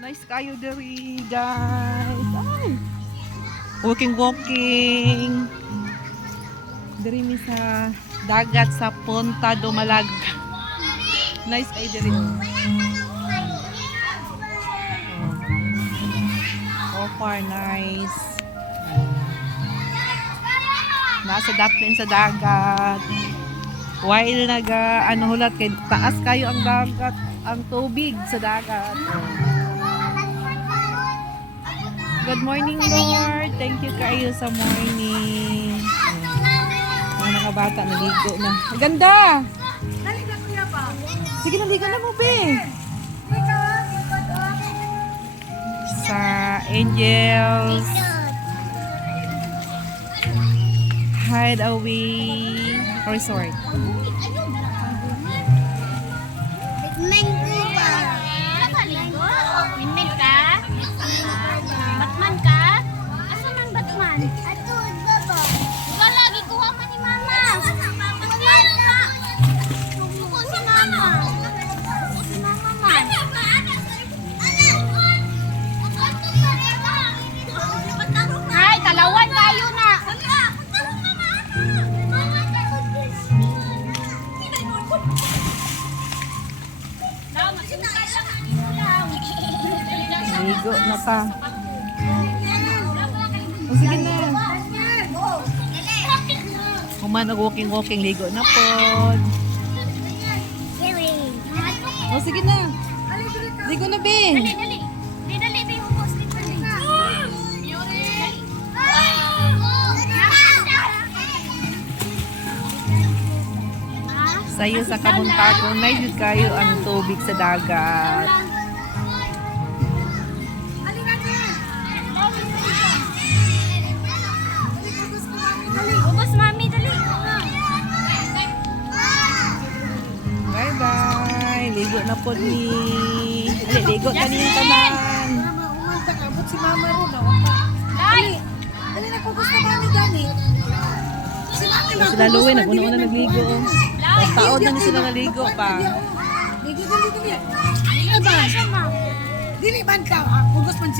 Nice kayo diri, guys. Ay. Walking. Diri mi sa dagat sa Punta Dumalag. Nice kayo diri. So far, nice. Nasa daplin sa dagat. While hulat kay taas kayo ang dagat, ang tubig sa dagat. Good morning, Lord. Thank you kayo sa morning. Mga bata naligo na. Ganda! Sige, naligo na mo, be. Sa Angels Hideaway Resort. Minmin ka? Batman ka? Asan ang Batman? Ato, baba. Diba lagi kuha man ni Mama? Batman ka! Suko si Mama. Si Mama man. Ay, talawan tayo na. Ligo na pa. O sige na. Kuman walking, ligo na po. O sige na. Ligo na, be. Dali. Dali, be. Hukos dito. Sayo sa Kabuntagon, nice kayo ang tubig sa dagat. Hukos, Mami, dali. Bye-bye. Ligo na po ni. Ligo na niyong tanan. Umanta ka, abot si Mama ron. Dali. Dali na, kukos na Mami gani. Si Mami na, Sila Luwi, nag-una nagligo. Taon na ni sila naligo pa. Dili, dali. Ano ba? Dili man ka, kukos man si